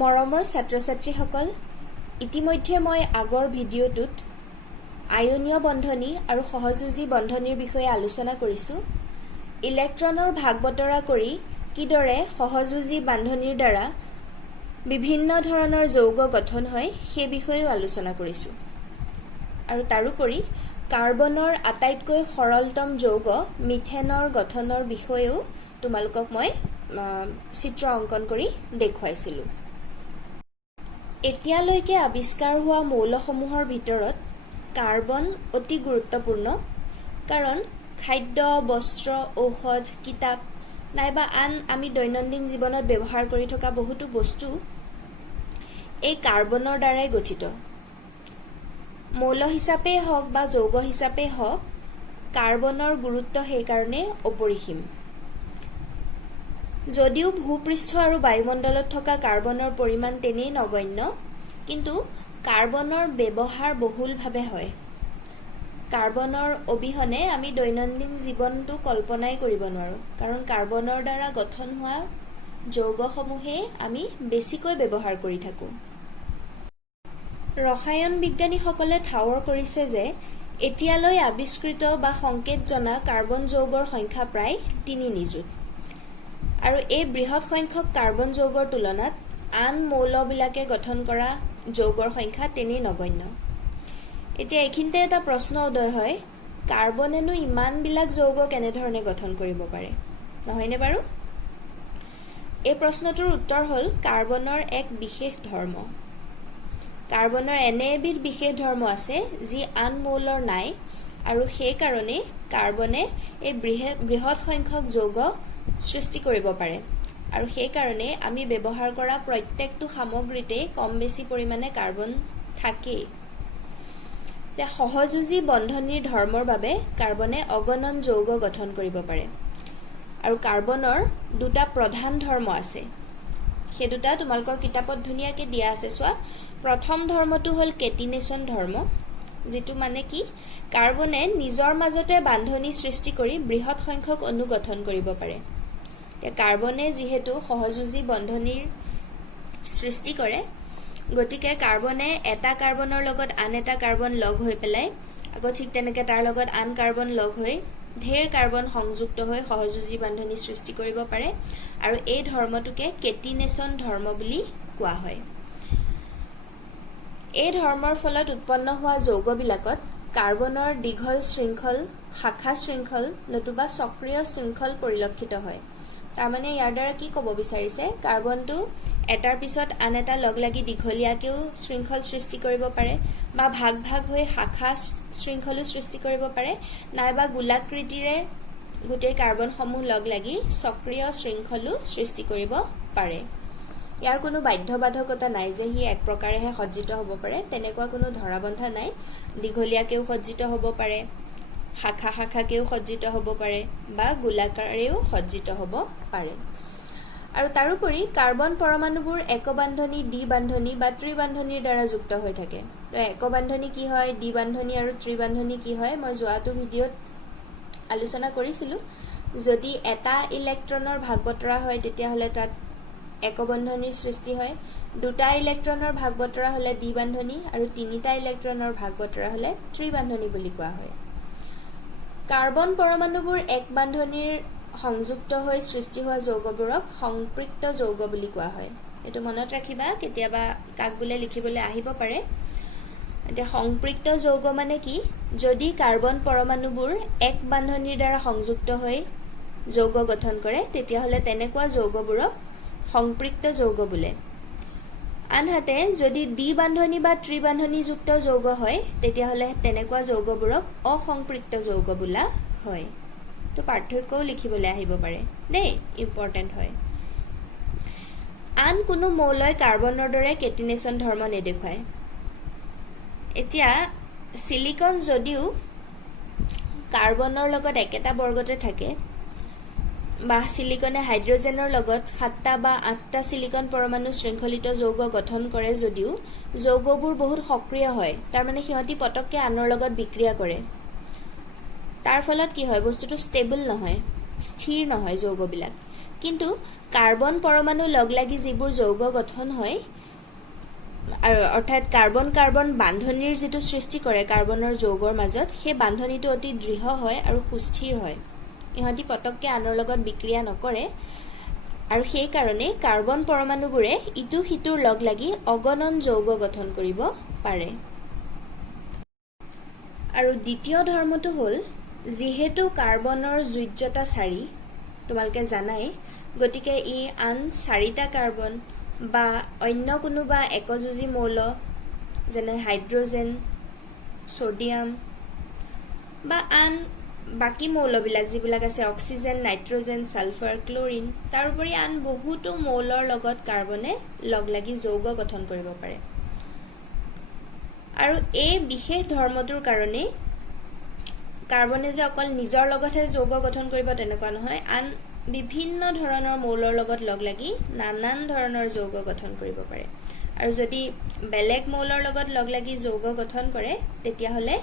মৰমৰ ছাত্ৰ-ছাত্ৰীসকল, ইতিমধ্যে মই আগৰ ভিডিঅ'টোত আয়নীয় বন্ধনী আৰু সহযোজী বন্ধনীৰ বিষয়ে আলোচনা কৰিছোঁ। ইলেক্ট্ৰনৰ ভাগ বতৰা কৰি কিদৰে সহযোজী বান্ধনীৰ দ্বাৰা বিভিন্ন ধৰণৰ যৌগ গঠন হয় সেই বিষয়েও আলোচনা কৰিছোঁ। আৰু তাৰোপৰি কাৰ্বনৰ আটাইতকৈ সৰলতম যৌগ মিথেনৰ গঠনৰ বিষয়েও তোমালোকক মই চিত্ৰ অংকন কৰি দেখুৱাইছিলোঁ। এতিয়ালৈকে আৱিষ্কাৰ হোৱা মৌলসমূহৰ ভিতৰত কাৰ্বন অতি গুৰুত্বপূৰ্ণ, কাৰণ খাদ্য, বস্ত্ৰ, ঔষধ, কিতাপ নাইবা আন আমি দৈনন্দিন জীৱনত ব্যৱহাৰ কৰি থকা বহুতো বস্তু এই কাৰ্বনৰ দ্বাৰাই গঠিত। মৌল হিচাপেই হওক বা যৌগ হিচাপেই হওক, কাৰ্বনৰ গুৰুত্ব সেইকাৰণে অপৰিসীম। যদিও ভূপৃষ্ঠ আৰু বায়ুমণ্ডলত থকা কাৰ্বনৰ পৰিমাণ তেনেই নগণ্য, কিন্তু কাৰ্বনৰ ব্যৱহাৰ বহুলভাৱে হয়। কাৰ্বনৰ অবিহনে আমি দৈনন্দিন জীৱনটো কল্পনাই কৰিব নোৱাৰোঁ, কাৰণ কাৰ্বনৰ দ্বাৰা গঠন হোৱা যৌগসমূহেই আমি বেছিকৈ ব্যৱহাৰ কৰি থাকোঁ। ৰসায়ন বিজ্ঞানীসকলে ঠাৱৰ কৰিছে যে এতিয়ালৈ আৱিষ্কৃত বা সংকেত জনা কাৰ্বন যৌগৰ সংখ্যা প্ৰায় ৩ নিযুত। আৰু এই বৃহৎ সংখ্যক কাৰ্বন যৌগৰ তুলনাত আন মৌলবিলাকে গঠন কৰা যৌগৰ সংখ্যা তেনেই নগণ্য। এতিয়া এইখিনিতে এটা প্ৰশ্ন উদয় হয়, কাৰ্বনেনো ইমানবিলাক যৌগ কেনেধৰণে গঠন কৰিব পাৰে, নহয়নে বাৰু? এই প্ৰশ্নটোৰ উত্তৰ হ'ল কাৰ্বনৰ এক বিশেষ ধৰ্ম। কাৰ্বনৰ এনে এবিধ বিশেষ ধৰ্ম আছে যি আন মৌলৰ নাই, আৰু সেইকাৰণে কাৰ্বনে এই বৃহৎ সংখ্যক যৌগ সৃষ্টি কৰিব পাৰে। আৰু সেইকাৰণে আমি ব্যৱহাৰ কৰা প্ৰত্যেকটো সামগ্ৰীতেই কম বেছি পৰিমাণে কাৰ্বন থাকেই। সহযোজী বন্ধনীৰ ধৰ্মৰ বাবে কাৰ্বনে অগণন যৌগ গঠন কৰিব পাৰে। আৰু কাৰ্বনৰ দুটা প্ৰধান ধৰ্ম আছে, সেই দুটা তোমালোকৰ কিতাপত ধুনীয়াকৈ দিয়া আছে, চোৱা। প্ৰথম ধৰ্মটো হ'ল কেটিনেশ্যন ধৰ্ম, যিটো মানে কি, কাৰ্বনে নিজৰ মাজতে বান্ধনী সৃষ্টি কৰি বৃহৎ সংখ্যক অণু গঠন কৰিব পাৰে। কাৰ্বনে যিহেতু সহযোজী বন্ধনীৰ সৃষ্টি কৰে, গতিকে কাৰ্বনে এটা কাৰ্বনৰ লগত আন এটা কাৰ্বন লগ হৈ পেলাই আকৌ ঠিক তেনেকৈ তাৰ লগত আন কাৰ্বন লগ হৈ ঢেৰ কাৰ্বন সংযুক্ত হৈ সহযোজী বান্ধনী সৃষ্টি কৰিব পাৰে, আৰু এই ধৰ্মটোকে কেটিনেশ্যন ধৰ্ম বুলি কোৱা হয়। এই ধৰ্মৰ ফলত উৎপন্ন হোৱা যৌগবিলাকত কাৰ্বনৰ দীঘল শৃংখল, শাখা শৃংখল নতুবা চক্ৰীয় শৃংখল পৰিলক্ষিত হয়। তাৰমানে ইয়াৰ দ্বাৰা কি ক'ব বিচাৰিছে, কাৰ্বনটো এটাৰ পিছত আন এটা লগ লাগি দীঘলীয়াকৈও শৃংখল সৃষ্টি কৰিব পাৰে, বা ভাগ ভাগ হৈ শাখা শৃংখলো সৃষ্টি কৰিব পাৰে, নাইবা গোলাকৃতিৰে গোটেই কাৰ্বনসমূহ লগ লাগি চক্ৰীয় শৃংখলো সৃষ্টি কৰিব পাৰে। ইয়াৰ কোনো বাধ্যবাধকতা নাই যে সি এক প্ৰকাৰেহে সজ্জিত হ'ব পাৰে, তেনেকুৱা কোনো ধৰাবন্ধা নাই। দীঘলীয়াকৈও সজ্জিত হ'ব পাৰে, শাখা শাখাকৈও সজ্জিত হ'ব পাৰে, বা গোলাকাৰেও সজ্জিত হ'ব পাৰে। আৰু তাৰোপৰি কাৰ্বন পৰমাণুবোৰ একবান্ধনী, দ্বিবান্ধনী বা ত্ৰিবান্ধনীৰ দ্বাৰা যুক্ত হৈ থাকে। একবান্ধনী কি হয়, দ্বিবান্ধনী আৰু ত্ৰিবান্ধনী কি হয়, মই যোৱাটো ভিডিঅ'ত আলোচনা কৰিছিলোঁ। যদি এটা ইলেক্ট্ৰনৰ ভাগ বতৰা হয় তেতিয়াহ'লে তাত একবন্ধনীৰ সৃষ্টি হয়, দুটা ইলেক্ট্ৰনৰ ভাগ বতৰা হ'লে দ্বিবান্ধনী, আৰু তিনিটা ইলেক্ট্ৰনৰ ভাগ বতৰা হ'লে ত্ৰিবান্ধনী বুলি কোৱা হয়। কাৰ্বন পৰমাণুবোৰ এক বান্ধনীৰ সংযুক্ত হৈ সৃষ্টি হোৱা যৌগবোৰক সংপৃক্ত যৌগ বুলি কোৱা হয়। এইটো মনত ৰাখিবা, কেতিয়াবা কাক বোলে লিখিবলৈ আহিব পাৰে। এতিয়া সংপৃক্ত যৌগ মানে কি, যদি কাৰ্বন পৰমাণুবোৰ এক বান্ধনীৰ দ্বাৰা সংযুক্ত হৈ যৌগ গঠন কৰে তেতিয়াহ'লে তেনেকুৱা যৌগবোৰক সংপৃক্ত যৌগ বোলে। আনহাতে যদি দ্বিবান্ধনী বা ত্ৰিবান্ধনীযুক্ত যৌগ হয় তেতিয়াহ'লে তেনেকুৱা যৌগবোৰক অসংপৃক্ত যৌগ বোলা হয়। তো পাৰ্থক্যও লিখিবলৈ আহিব পাৰে দেই, ইম্পৰ্টেণ্ট হয়। আন কোনো মৌলই কাৰ্বনৰ দৰে কেটিনেশ্যন ধৰ্ম নেদেখুৱায়। এতিয়া চিলিকন যদিও কাৰ্বনৰ লগত একেটা বৰ্গতে থাকে, বা চিলিকনে হাইড্ৰজেনৰ লগত 7টা বা 8টা চিলিকন পৰমাণু শৃংখলিত যৌগ গঠন কৰে, যদিও যৌগবোৰ বহুত সক্ৰিয় হয়, তাৰমানে সিহঁতি পটককৈ আনৰ লগত বিক্ৰিয়া কৰে। তাৰ ফলত কি হয়, বস্তুটো ষ্টেবল নহয়, স্থিৰ নহয় যৌগবিলাক। কিন্তু কাৰ্বন পৰমাণু লগ লাগি যিবোৰ যৌগ গঠন হয় অৰ্থাৎ কাৰ্বন কাৰ্বন বান্ধনিৰ যেটো সৃষ্টি কৰে কাৰ্বনৰ যৌগৰ মাজত সেই বান্ধনিটো অতি দৃঢ় হয় আৰু সুস্থিৰ হয় ইহঁতি পতককে আনৰ লগত বিক্ৰিয়া নকৰে আৰু সেই কাৰণে কাৰ্বন পৰমাণুবোৰে ইটো সিটোৰ লগ লাগি অগণন যৌগ গঠন কৰিব পাৰে আৰু দ্বিতীয় ধৰ্মটো হ'ল যেহেতু কাৰ্বনৰ যোজ্যতা 4 তোমালকে জানাই গতিকে ই আন 4টা কাৰ্বন বা অন্য কোনোবা একযোজী মৌল যেনে হাইড্ৰোজেন সোডিয়াম বা আন বাকি মৌলবিলাক যিবিলাক আছে অক্সিজেন নাইট্ৰোজেন সালফাৰ ক্লোৰিন তাৰ উপৰি আন বহুতো মৌলৰ লগত কাৰ্বনে লগ লাগি যৌগ গঠন কৰিব পাৰে আৰু এই বিশেষ ধৰ্মটোৰ কাৰণে কাৰ্বনে যে অকল নিজৰ লগতহে যৌগ গঠন কৰিব তেনেকুৱা নহয় আন বিভিন্ন ধৰণৰ মৌলৰ লগত লগ লাগি নানান ধৰণৰ যৌগ গঠন কৰিব পাৰে আৰু যদি বেলেগ মৌলৰ লগত লগ লাগি যৌগ গঠন কৰে তেতিয়া হলে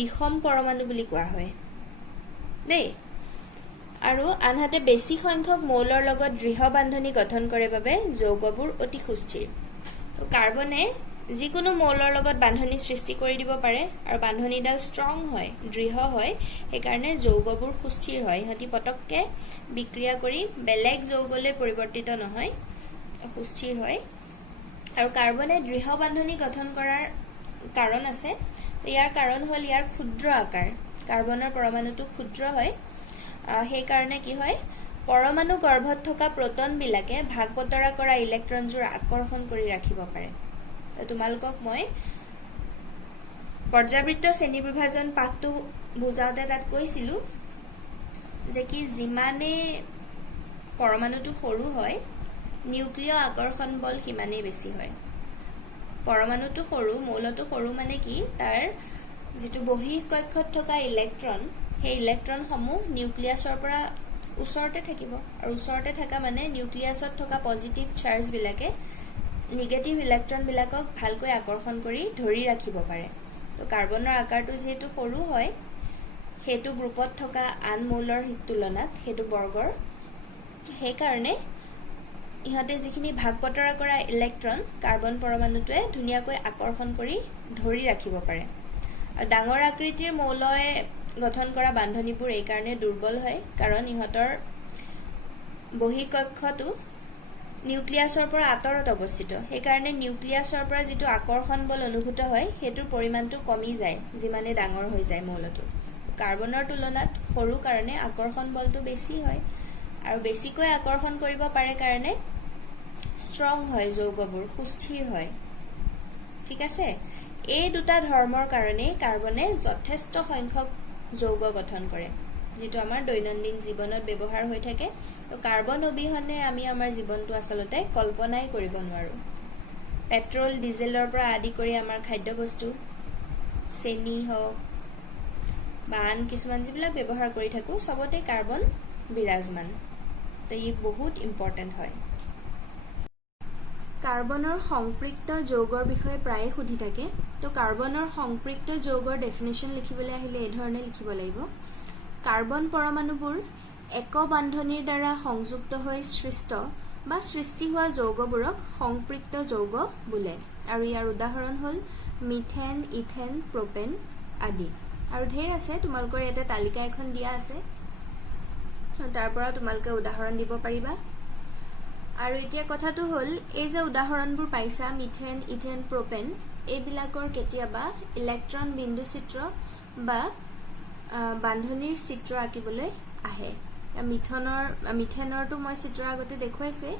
বিষম পৰমাণু বুলি কোৱা হয় দেই আৰু আনহাতে বেছি সংখ্যক মৌলৰ লগত দৃঢ় বান্ধনি গঠন কৰে বাবে যৌগবোৰ অতি সুস্থিৰ তো কাৰ্বনে যিকোনো মৌলৰ লগত বান্ধনি সৃষ্টি কৰি দিব পাৰে আৰু বান্ধনিডাল ষ্ট্ৰং হয় দৃঢ় হয় সেইকাৰণে যৌগবোৰ সুস্থিৰ হয় ইহঁতি পতককে বিক্ৰিয়া কৰি বেলেগ যৌগলৈ পৰিৱৰ্তিত নহয় সুস্থিৰ হয় আৰু কাৰ্বনে দৃঢ় বান্ধনি গঠন কৰাৰ কাৰণ আছে ইয়াৰ কাৰণ হ'ল ইয়াৰ ক্ষুদ্ৰ আকাৰ কাৰ্বনৰ পৰমাণুটো ক্ষুদ্ৰ হয় সেই কাৰণে কি হয় পৰমাণু গৰ্ভত থকা প্ৰোটন বিলাকে ভাগ বতৰা কৰা ইলেক্ট্ৰনজোৰ আকৰ্ষণ কৰি ৰাখিব পাৰে তোমালোকক মই পৰ্যাবৃত্ত শ্ৰেণী বিভাজন পাঠটো বুজাওতে তাত কৈছিলো যে কি যিমানে পৰমাণুটো সৰু হয় নিউক্লিয় আকৰ্ষণ বল সিমানে বেছি হয় পৰমাণুটো সৰু মৌলটো সৰু মানে কি তাৰ যেটো বহিঃ কক্ষত থকা ইলেক্ট্ৰন সেই ইলেক্ট্ৰনসমূহ নিউক্লিয়াছৰ পৰা ওচৰতে থাকিব আৰু ওচৰতে থকা মানে নিউক্লিয়াছত থকা পজিটিভ চাৰ্জ বিলাকে নিগেটিভ ইলেক্ট্ৰন বিলাকক ভালকৈ আকৰ্ষণ কৰি ধৰি ৰাখিব পাৰে তো কাৰ্বনৰ আকাৰটো যেহেতু সৰু হয় হেতু গ্ৰুপত থকা আন মৌলৰ তুলনাত হেতু বৰ্গৰ সেই কাৰণে ইহঁতে যিখিনি ভাগ বতৰা কৰা ইলেক্ট্ৰন কাৰ্বন পৰমাণুটোৱে ধুনীয়াকৈ আকৰ্ষণ কৰি ধৰি ৰাখিব পাৰে আৰু ডাঙৰ আকৃতিৰ মৌলয়ে গঠন কৰা বান্ধনিবোৰ এই কাৰণে দুৰ্বল হয় কাৰণ ইহঁতৰ বহিঃ কক্ষটো নিউক্লিয়াছৰ পৰা আঁতৰত অৱস্থিত সেই কাৰণে নিউক্লিয়াছৰ পৰা যেটো আকৰ্ষণ বল অনুভূত হয় হেতুৰ পৰিমাণটো কমি যায় যিমানে ডাঙৰ হৈ যায় মৌলটো কাৰ্বনৰ তুলনাত সৰু কাৰণে আকৰ্ষণ বলটো বেছি হয় আৰু বেছিকৈ আকৰ্ষণ কৰিব পাৰে কাৰণে ষ্ট্ৰং হয় যৌগবোৰ সুস্থিৰ হয় ঠিক আছে এই দুটা ধৰ্মৰ কাৰণে কাৰ্বনে যথেষ্ট সংখ্যক যৌগ গঠন কৰে যেটো আমাৰ দৈনন্দিন জীৱনত ব্যৱহাৰ হৈ থাকে তো কাৰ্বন অবিহনে আমি আমাৰ জীৱনটো আসলতে কল্পনাই কৰিব নোৱাৰো পেট্ৰল ডিজেলৰ পৰা আদি কৰি আমাৰ খাদ্যবস্তু চেনি হওক বা আন কিছুমান যিবিলাক ব্যৱহাৰ কৰি থাকো সবতে কাৰ্বন বিৰাজমান তো ই বহুত ইম্পৰ্টেন্ট হয় কাৰ্বনৰ সংপৃক্ত যৌগৰ বিষয়ে প্ৰায়ে সুধি থাকে তো কাৰ্বনৰ সংপৃক্ত যৌগৰ ডেফিনেশন লিখিবলৈ আহিলে এই ধৰণে লিখিব লাগিব কাৰ্বন পৰমাণুবোৰ এক বান্ধনিৰ দ্বাৰা সংযুক্ত হৈ সৃষ্ট বা সৃষ্টি হোৱা যৌগবোৰক সংপৃক্ত যৌগ বোলে আৰু ইয়াৰ উদাহৰণ হ'ল মিথেন ইথেন প্ৰপেন আদি আৰু ঢেৰ আছে তোমালোকৰ ইয়াতে তালিকা এখন দিয়া আছে তাৰ পৰা তোমালোকে উদাহৰণ দিব পাৰিবা আৰু এতিয়া কথাটো হ'ল এই যে উদাহৰণবোৰ পাইছা মিথেন ইথেন প্ৰপেন এইবিলাকৰ কেতিয়াবা ইলেক্ট্ৰন বিন্দু চিত্ৰ বা বান্ধনিৰ চিত্ৰ আঁকিবলৈ আহে মিথেনৰটো মই চিত্ৰ আগতে দেখুৱাইছোৱে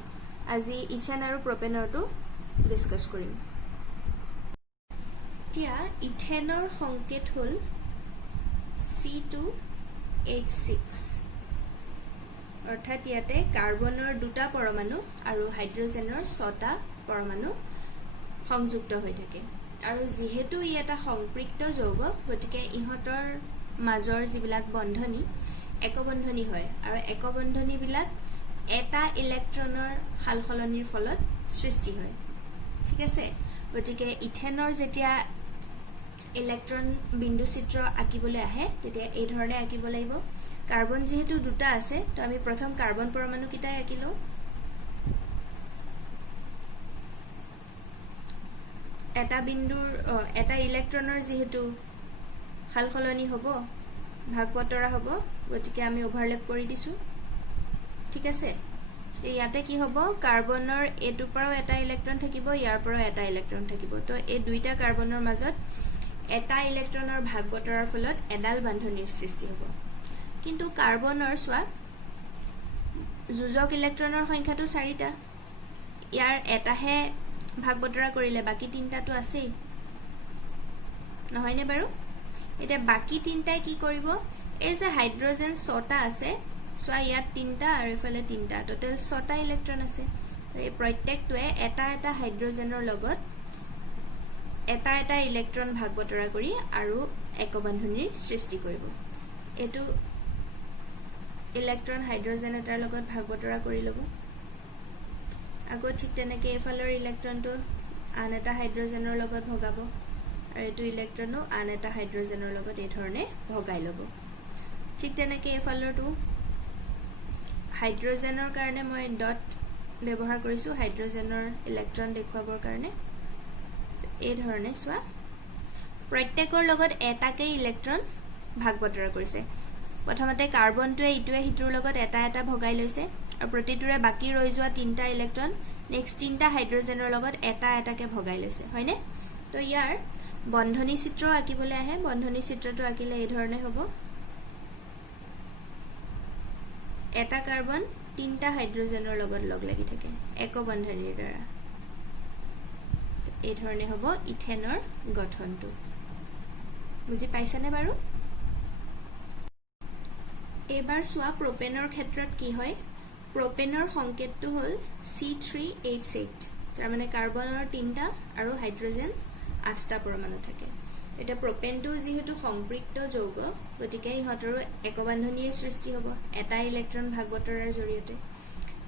আজি ইথেন আৰু প্ৰপেনৰটো ডিসকাস কৰিম এতিয়া ইথেনৰ সংকেত হ'ল C2H6 অৰ্থাৎ ইয়াতে কাৰ্বনৰ দুটা পৰমাণু আৰু হাইড্ৰোজেনৰ 6টা পৰমাণু সংযুক্ত হৈ থাকে আৰু যেহেতু ই এটা সংপৃক্ত যৌগ গতিকে ইহঁতৰ মাজৰ যিবিলাক বন্ধনী একবন্ধনী হয় আৰু একবন্ধনী বিলাক এটা ইলেক্ট্ৰনৰ হালসলনিৰ ফলত সৃষ্টি হয় ঠিক আছে গতিকে ইথেনৰ যেতিয়া ইলেক্ট্ৰন বিন্দু চিত্ৰ আঁকিবলৈ আহে তেতিয়া এই ধৰণে আঁকিব লাগিব কাৰ্বন যেহেতু দুটা আছে তো আমি প্ৰথম কাৰ্বন পৰমাণু কিটাই আঁকিলো এটা বিন্দুৰ এটা ইলেক্ট্ৰনৰ যেহেতু হালখলনি হ'ব ভাগ বতৰা হ'ব গতিকে আমি ওভাৰল্যাপ কৰি দিছো ঠিক আছে ইয়াতে কি হ'ব কাৰ্বনৰ এটুৰ পৰাও এটা ইলেক্ট্ৰন থাকিব ইয়াৰ পৰাও এটা ইলেক্ট্ৰন থাকিব তো এই দুইটা কাৰ্বনৰ মাজত এটা ইলেক্ট্ৰনৰ ভাগ বতৰাৰ ফলত এডাল বান্ধনীৰ সৃষ্টি হ'ব কিন্তু কাৰ্বনৰ সোৱা যোজক ইলেক্ট্ৰনৰ সংখ্যাটো 4টা ইয়াৰ এটাহে ভাগ বতৰা কৰিলে বাকি তিনটাটো আছে নহয়নে বাৰু এটা বাকি তিনটাই কি কৰিব এই যে হাইড্ৰোজেন 6টা আছে সোৱা ইয়াত 3টা আৰু এফালে 3টা টোটাল 6টা ইলেক্ট্ৰন আছে তো এই প্ৰত্যেকটোৱে এটা এটা হাইড্ৰোজেনৰ লগত এটা এটা ইলেক্ট্ৰন ভাগ বতৰা কৰি আৰু একবন্ধনীৰ সৃষ্টি কৰিব এটো ইলেক্ট্ৰন হাইড্ৰোজেন এটাৰ লগত ভাগ বতৰা কৰি লব আগো ঠিক তেনেকে এফালৰ ইলেক্ট্ৰনটো আন এটা হাইড্ৰোজেনৰ লগত ভগাব আৰু এটো ইলেক্ট্ৰনো আন এটা হাইড্ৰোজেনৰ লগত এই ধৰণে ভগাই লব ঠিক তেনেকে এফালৰটো হাইড্ৰোজেনৰ কাৰণে মই ডট ব্যৱহাৰ কৰিছো হাইড্ৰোজেনৰ ইলেক্ট্ৰন দেখুৱাবৰ কাৰণে এই ধৰণে সোৱা প্ৰত্যেকৰ লগত এটাকে ইলেক্ট্ৰন ভাগ বতৰা কৰিছে প্ৰথমতে কাৰ্বনটোৱে ইটোৱে হিটোৰ লগত এটা এটা ভগাই লৈছে আৰু প্ৰতিটোৰে বাকি ৰৈ যোৱা 3টা ইলেক্ট্ৰন নেক্সট 3টা হাইড্ৰোজেনৰ লগত এটা এটাকে ভগাই লৈছে হয়নে তো ইয়াৰ বন্ধনী চিত্ৰ আঁকিবলৈ আহে বন্ধনী চিত্ৰটো আঁকিলে এই ধৰণে হ'ব এটা কাৰ্বন 3টা হাইড্ৰোজেনৰ লগত লগ লাগি থাকে এক বন্ধনীৰ দ্বাৰা এই ধৰণে হ'ব ইথেনৰ গঠনটো বুজি পাইছানে বাৰু এবাৰ সোৱা প্ৰপেনৰ ক্ষেত্ৰত কি হয় প্ৰপেনৰ সংকেতটো হ'ল C3H8 তাৰ মানে কাৰ্বনৰ 3টা আৰু হাইড্ৰোজেন 8টা পৰমাণু থাকে এটা প্ৰপেনটো যেহেতু সম্পৃক্ত যৌগ গতিকে ইহতৰো একবন্ধনীয়ে সৃষ্টি হ'ব এটা ইলেক্ট্ৰন ভাগ বতৰাৰ জৰিয়তে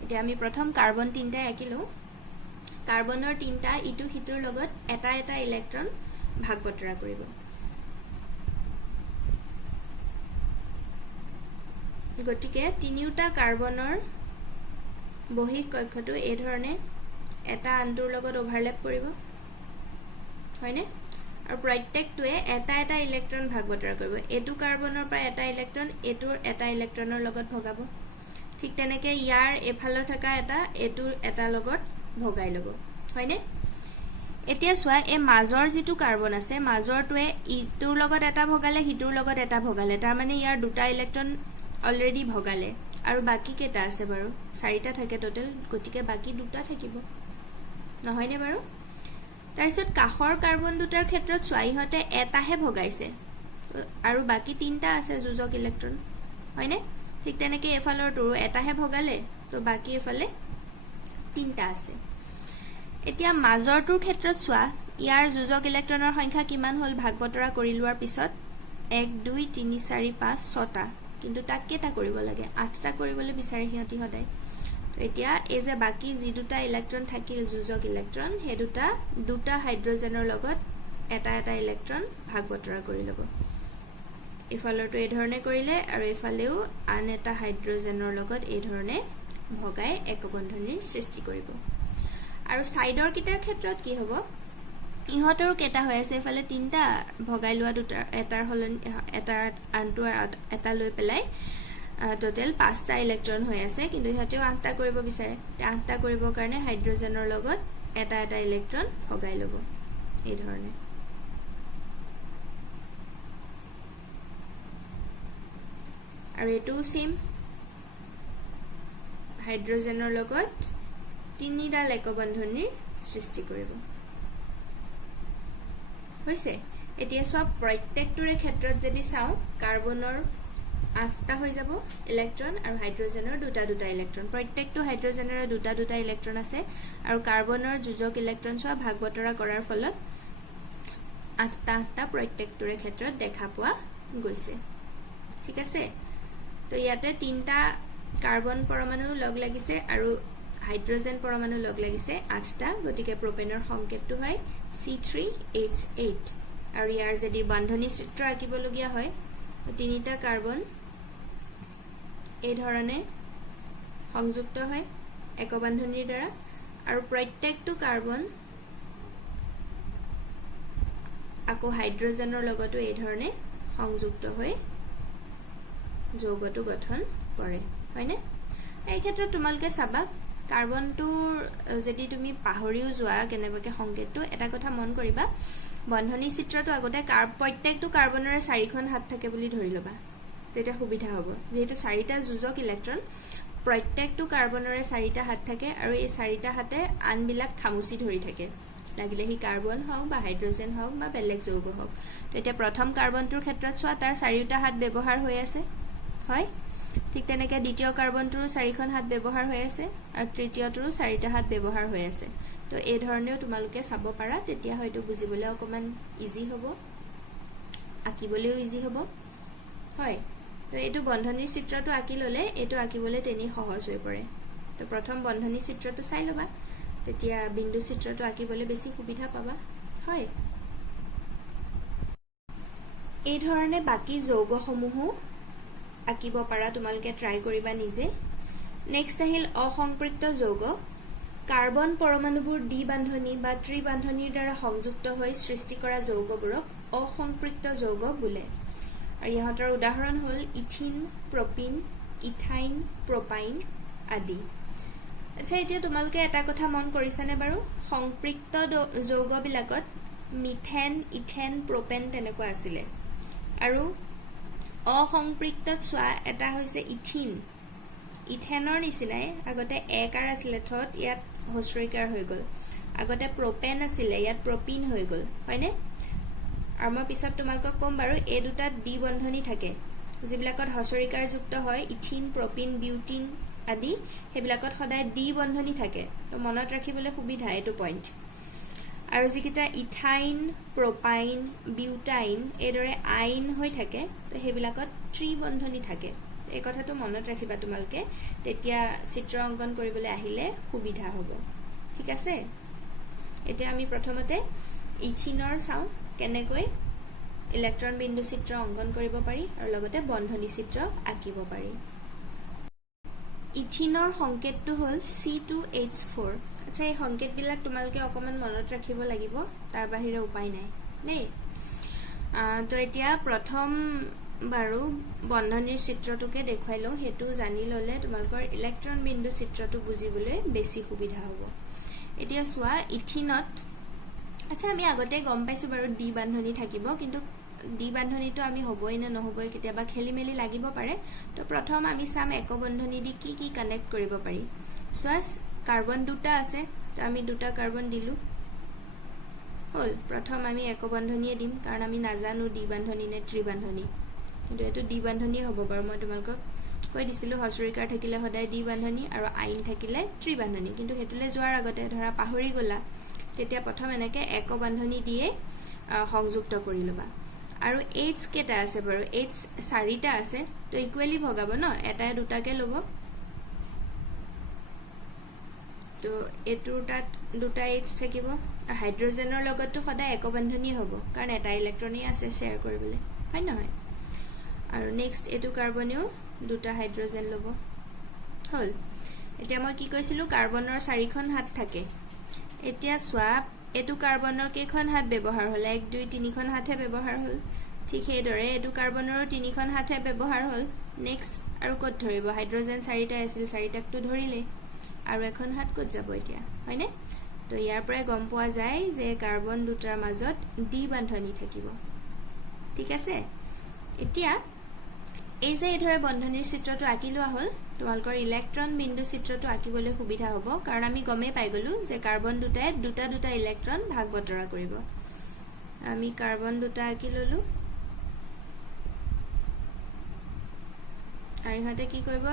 এতিয়া আমি প্ৰথম কাৰ্বন 3টা আঁকিলো কাৰ্বনৰ 3টা ইটো হিটোৰ লগত এটা এটা ইলেক্ট্ৰন ভাগ বতৰা কৰিব গতিকে তিনিওটা কাৰ্বনৰ বহিক কক্ষটো এই ধৰণে এটা আনটোৰ লগত ওভাৰল্যাপ কৰিব হয়নে আৰু প্ৰত্যেকটোৱে এটা এটা ইলেক্ট্ৰন ভাগ বতৰা কৰিব এটো কাৰ্বনৰ পৰা এটা ইলেক্ট্ৰন এটোৰ এটা ইলেক্ট্ৰনৰ লগত ভগাব ঠিক তেনেকে ইয়াৰ এফালৰ থকা এটা এটোৰ এটা লগত ভগাই লব হয়নে এতিয়া সোৱা এই মাজৰ যেটো কাৰ্বন আছে মাজৰটোৱে ইটোৰ লগত এটা ভগালে হিটোৰ লগত এটা ভগালে তাৰ মানে ইয়াৰ দুটা ইলেক্ট্ৰন অলৰেডি ভগালে আৰু বাকি কেটা আছে বাৰু 4টা থাকে টোটাল গতিকে বাকি দুটা থাকিব নহয়নে বাৰু তাৰপিছত কাখৰ কাৰ্বন দুটাৰ ক্ষেত্ৰত সোৱাইহতে এটাহে ভগাইছে আৰু বাকি 3টা আছে যোজক ইলেক্ট্ৰন হয়নে ঠিক তেনেকে এফালৰটো এটাহে ভগালে তো বাকি এফালে 3টা আছে এতিয়া মাজৰটোৰ ক্ষেত্ৰত সোৱা ইয়াৰ যোজক ইলেক্ট্ৰনৰ সংখ্যা কিমান হল ভাগ বতৰা কৰি লোৱাৰ পিছত 1 2 3 4 5 6টা কিন্তু তাক কেটা কৰিব লাগে 8টা কৰিবলৈ বিচাৰে হিয়তি হদাই এতিয়া এই যে বাকি যি দুটা ইলেক্ট্ৰন থাকিল যোজক ইলেক্ট্ৰন হে দুটা হাইড্ৰোজেনৰ লগত এটা এটা ইলেক্ট্ৰন ভাগ বতৰা কৰি লব ইফালৰটো এই ধৰণে কৰিলে আৰু ইফালেও আন এটা হাইড্ৰোজেনৰ লগত এই ধৰণে ভগাই একবন্ধনীৰ সৃষ্টি কৰিব আৰু সাইডৰ কিটাৰ ক্ষেত্ৰত কি হ'ব ইহতৰ কেটা হৈ আছে ইফালে 3টা ভগাই লোৱা দুটা এটাৰ হলনি এটা আনটো এটা লৈ পেলাই টোটাল 5টা ইলেক্ট্ৰন হৈ আছে কিন্তু ইহতেও 8টা কৰিব বিচাৰে 8টা কৰিবৰ কাৰণে হাইড্ৰোজেনৰ লগত এটা এটা ইলেক্ট্ৰন ভগাই লব এই ধৰণে আৰু এটো সেম হাইড্ৰোজেনৰ লগত 3ডাল একবন্ধনীৰ সৃষ্টি কৰিব হৈছে এতিয়া সব প্ৰত্যেকটোৰে ক্ষেত্ৰত যদি চাও কাৰ্বনৰ 8টা হৈ যাব ইলেক্ট্ৰন আৰু হাইড্ৰোজেনৰ দুটা দুটা ইলেক্ট্ৰন প্ৰত্যেকটো হাইড্ৰোজেনৰ দুটা দুটা ইলেক্ট্ৰন আছে আৰু কাৰ্বনৰ যোজক ইলেক্ট্ৰন সোৱা ভাগ বতৰা কৰাৰ ফলত 8টা প্ৰত্যেকটোৰে ক্ষেত্ৰত দেখা পোৱা গৈছে ঠিক আছে তো ইয়াতে 3টা কাৰ্বন পৰমাণু লগ লাগিছে আৰু হাইড্ৰোজেন পৰমাণু লগ লাগিছে 8টা গতিকে প্ৰপেনৰ সংকেতটো হয় C3H8 আৰু ইয়াৰ যদি বন্ধনী চিত্ৰ আঁকিবলগীয়া হয় 3টা কাৰ্বন এই ধৰণে সংযুক্ত হয় একবন্ধনীৰ দ্বাৰা আৰু প্ৰত্যেকটো কাৰ্বন আকৌ হাইড্ৰোজেনৰ লগতো এই ধৰণে সংযুক্ত হৈ যৌগটো গঠন কৰে হয়নে এই ক্ষেত্ৰত তোমালকে চাবা কাৰ্বনটোৰ যদি তুমি পাহৰিও যোৱা কেনেবাকে সংকেতটো এটা কথা মন কৰিবা বন্ধনী চিত্ৰটো আগতে প্ৰত্যেকটো কাৰ্বনৰে 4খন হাত থাকে বুলি ধৰি লবা তেতিয়া সুবিধা হ'ব যেহেতু 4টা যোজক ইলেক্ট্ৰন প্ৰত্যেকটো কাৰ্বনৰে 4টা হাত থাকে আৰু এই 4টা হাতে আনবিলাক খামুচি ধৰি থাকে লাগিলে হি কাৰ্বন হওক বা হাইড্ৰোজেন হওক বা বেলেগ যৌগ হওক তো এতিয়া প্ৰথম কাৰ্বনটোৰ ক্ষেত্ৰত চোৱা তাৰ 4টা হাত ব্যৱহাৰ হৈ আছে হয় ঠিক তেনেকৈ দ্বিতীয় কাৰ্বনটোৰো 4খন হাত ব্যৱহাৰ হৈ আছে আৰু তৃতীয়টোৰো 4টা হাত ব্যৱহাৰ হৈ আছে তো এই ধৰণেও তোমালোকে চাব পাৰা তেতিয়া হয়তো বুজিবলৈ অকমান ইজি হ'ব আঁকিবলৈও ইজি হ'ব হয় তো এইটো বন্ধনীৰ চিত্ৰটো আঁকি ললে এইটো আঁকিবলৈ তেনি সহজ হৈ পৰে তো প্ৰথম বন্ধনী চিত্ৰটো চাই লবা তেতিয়া বিন্দু চিত্ৰটো আঁকিবলৈ বেছি সুবিধা পাবা হয় এই ধৰণে বাকি যৌগসমূহো আঁকিব পাৰা তোমালোকে ট্ৰাই কৰিবা নিজে নেক্সট আহিল অসম্পৃক্ত যৌগ কাৰ্বন পৰমাণুবোৰ দ্বি বান্ধনী বা ত্ৰি বান্ধনীৰ দ্বাৰা সংযুক্ত হৈ সৃষ্টি কৰা যৌগবোৰক অসম্পৃক্ত যৌগ বোলে আৰু ইহঁতৰ উদাহৰণ হ'ল ইথিন প্ৰপিন ইথাইন প্ৰপাইন আদি আচ্ছা এতিয়া তোমালোকে এটা কথা মন কৰিছানে বাৰু সংপৃক্ত যৌগবিলাকত মিথেন ইথেন প্ৰপেন তেনেকুৱা আছিলে আৰু অসম্পৃক্তত চোৱা এটা হৈছে ইথিন ইথেনৰ নিচিনাই আগতে একাৰ আছিলে থত ইয়াত হস্ৰইকাৰ হৈ গ'ল আগতে প্ৰপেন আছিলে ইয়াত প্ৰপিন হৈ গ'ল হয়নে আৰু মই পিছত তোমালোকক কম বাৰু এই দুটাত দ্বি বন্ধনী থাকে যিবিলাকত হস্ৰইকাৰ যুক্ত হয় ইথিন প্ৰপিন বিউটিন আদি হেবিলাকত সদায় দ্বি বন্ধনী থাকে তো মনত ৰাখিবলৈ সুবিধা এটো পইণ্ট আৰু যিকিটা ইথাইন প্ৰপাইন বিউটাইন এদৰে আইন হৈ থাকে তো হেবিলাকত ত্ৰি বন্ধনী থাকে এই কথাটো মনত ৰাখিবা তোমালোকে তেতিয়া চিত্ৰ অংকন কৰিবলৈ আহিলে সুবিধা হ'ব ঠিক আছে এতিয়া আমি প্ৰথমতে ইথিনৰ চাও কেনেকৈ ইলেক্ট্ৰন বিন্দু চিত্ৰ অংকন কৰিব পাৰি আৰু লগতে বন্ধনী চিত্ৰ আঁকিব পাৰি ইথিনৰ সংকেতটো হ'ল C2H4 আচ্ছা এই সংকেতবিলাক তোমালোকে অকমান মনত ৰাখিব লাগিব তাৰ বাহিৰে উপায় নাই নে তো এতিয়া প্ৰথম বাৰু বন্ধনীৰ চিত্ৰটোকে দেখুৱাই লওঁ হেতু জানি ললে তোমালোকৰ ইলেক্ট্ৰন বিন্দু চিত্ৰটো বুজিবলৈ বেছি সুবিধা হ'ব এতিয়া চোৱা ইথিনত আচ্ছা আমি আগতে গম পাইছো বাৰু দ্বি বান্ধনী থাকিব কিন্তু দ্বি বান্ধনীটো আমি হ'বই না নহবই কেতিয়াবা খেলিমেলি লাগিব পাৰে তো প্ৰথম আমি সাম এক বন্ধনী দি কি কানেক্ট কৰিব পাৰি সোয়াস কাৰ্বন দুটা আছে তো আমি দুটা কাৰ্বন দিলু হল প্ৰথম আমি এক বন্ধনীয়ে দিম কাৰণ আমি নাজানো দ্বি বান্ধনী নে ত্ৰি বান্ধনী কিন্তু এটো দ্বি বান্ধনী হ'ব বাৰু মই তোমালোকক কৈ দিছিলো হস্ৰইকাৰ থাকিলে সদায় দ্বি বান্ধনী আৰু আইন থাকিলে ত্ৰি বান্ধনী কিন্তু হেতুলে যোৱাৰ আগতে ধৰা পাহৰি গলা তেতিয়া প্ৰথম এনেকে এক বান্ধনী দিয়ে সংযুক্ত কৰি লবা আৰু H কেটা আছে বাৰু H 4টা আছে তো ইকুৱেলি ভগাব ন এটা দুটাকে লব তো এটোৰ তাত দুটা H থাকিব আৰু হাইড্ৰোজেনৰ লগতো সদায় এক বান্ধনী হ'ব কাৰণ এটা ইলেক্ট্ৰনই আছে শেয়াৰ কৰিবলৈ হয় নহয় আৰু নেক্সট এটো কাৰ্বনেও দুটা হাইড্ৰোজেন লব হল এতিয়া মই কি কৈছিলো কাৰ্বনৰ 4খন হাত থাকে এতিয়া সোয়া এটো কাৰ্বনৰ কেইখন হাত ব্যৱহাৰ হল 1 2 3খন হাতহে ব্যৱহাৰ হল ঠিক হেদৰে এটো কাৰ্বনৰ 3খন হাতহে ব্যৱহাৰ হল নেক্সট আৰু কত ধৰিব হাইড্ৰোজেন 4টা আছিল 4টাকটো ধৰিলে আৰু এখন হাত কত যাব এতিয়া হয়নে তো ইয়াৰ পৰা গম পোৱা যায় যে কাৰ্বন দুটাৰ মাজত দ্বি বান্ধনী থাকিব ঠিক আছে এতিয়া এই যে এধৰে বন্ধনীৰ চিত্ৰটো আঁকি লোৱা হল তোমালকৰ ইলেক্ট্ৰন বিন্দু চিত্ৰটো আঁকিবলৈ সুবিধা হ'ব কাৰণ আমি গমে পাই গলো যে কাৰ্বন দুটাই দুটা ইলেক্ট্ৰন ভাগ বতৰা কৰিব আমি কাৰ্বন দুটা আঁকি ললো আৰু ইহঁতে কি কৰিব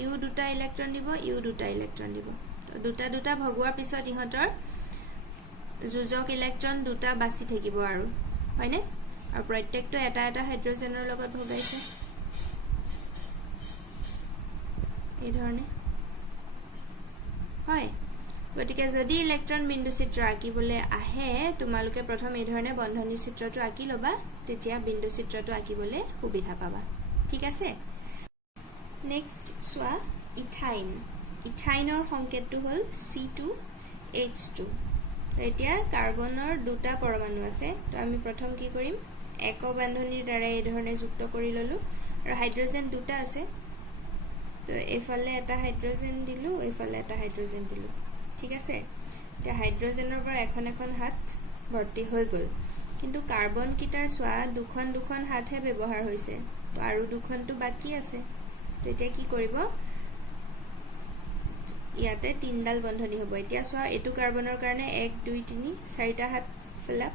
ইউ দুটা ইলেক্ট্ৰন দিব ইউ দুটা ইলেক্ট্ৰন দিব তো দুটা ভগোৱাৰ পিছত ইহঁতৰ যোজক ইলেক্ট্ৰন দুটা বাছি থাকিব আৰু হয়নে আৰু প্ৰত্যেকটো এটা হাইড্ৰোজেনৰ লগত ভগাইছে এই ধৰণে হয় গতিকে যদি ইলেক্ট্ৰন বিন্দু চিত্ৰ আঁকিবলৈ আহে তোমালোকে প্ৰথম এই ধৰণে বন্ধনী চিত্ৰটো আঁকি লবা তেতিয়া বিন্দু চিত্ৰটো আঁকিবলৈ সুবিধা পাবা ঠিক আছে নেক্সট চোৱা ইথাইন। ইথাইনৰ সংকেতটো হ'ল C2H2। এতিয়া কাৰ্বনৰ দুটা পৰমাণু আছে, তো আমি প্ৰথম কি কৰিম, এক বান্ধনীৰ দ্বাৰা এই ধৰণে যুক্ত কৰি ল'লো, আৰু হাইড্ৰজেন দুটা আছে, তো এইফালে এটা হাইড্ৰজেন দিলোঁ, এইফালে এটা হাইড্ৰজেন দিলোঁ। ঠিক আছে, এতিয়া হাইড্ৰজেনৰ পৰা এখন এখন হাত ভৰ্তি হৈ গ'ল, কিন্তু কাৰ্বনকেইটাৰ চোৱা দুখন দুখন হাতহে ব্যৱহাৰ হৈছে, তো আৰু দুখনটো বাকী আছে। তো এতিয়া কি কৰিব, ইয়াতে তিনডাল বন্ধনী হ'ব। এতিয়া চোৱা এইটো কাৰ্বনৰ কাৰণে 1 2 3 4টা হাত ফিল আপ,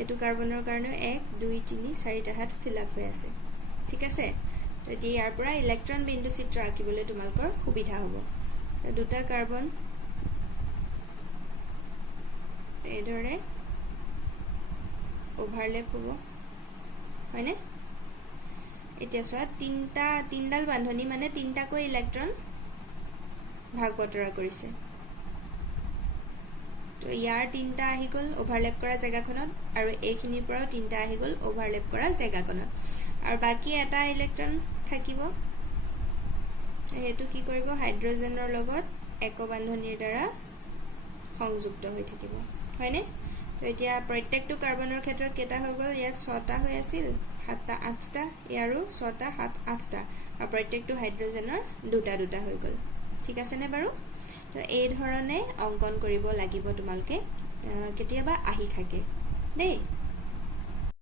এইটো কাৰ্বনৰ কাৰণে 1 2 3 4টা হাত ফিল আপ হৈ আছে। ঠিক আছে, তো এতিয়া ইয়াৰ পৰা ইলেক্ট্ৰন বিন্দু চিত্ৰ আঁকিবলৈ তোমালোকৰ সুবিধা হ'ব। দুটা কাৰ্বন এইদৰে অভাৰলেপ হ'ব, হয়নে? এতিয়া চোৱা তিনডাল বান্ধনী মানে তিনটাকৈ ইলেক্ট্ৰন ভাগ বতৰা কৰিছে। তো ইয়াৰ তিনটা আহি গ'ল অভাৰলেপ কৰা জেগাখনত, আৰু এইখিনিৰ পৰাও তিনটা আহি গ'ল অভাৰলেপ কৰা জেগাখনত, আৰু বাকী এটা ইলেক্ট্ৰন থাকিব, সেইটো কি কৰিব, হাইড্ৰজেনৰ লগত এক বান্ধনীৰ দ্বাৰা সংযুক্ত হৈ থাকিব, হয়নে? তো এতিয়া প্ৰত্যেকটো কাৰ্বনৰ ক্ষেত্ৰত কেইটা হৈ গ'ল, ইয়াত 6টা হৈ আছিল, 7টা 8টা, ইয়াৰো 6টা 7 8টা, আৰু প্ৰত্যেকটো হাইড্ৰজেনৰ দুটা দুটা হৈ গ'ল। ঠিক আছেনে বাৰু? তো এই ধৰণে অংকন কৰিব লাগিব তোমালোকে, কেতিয়াবা আহি থাকে দেই।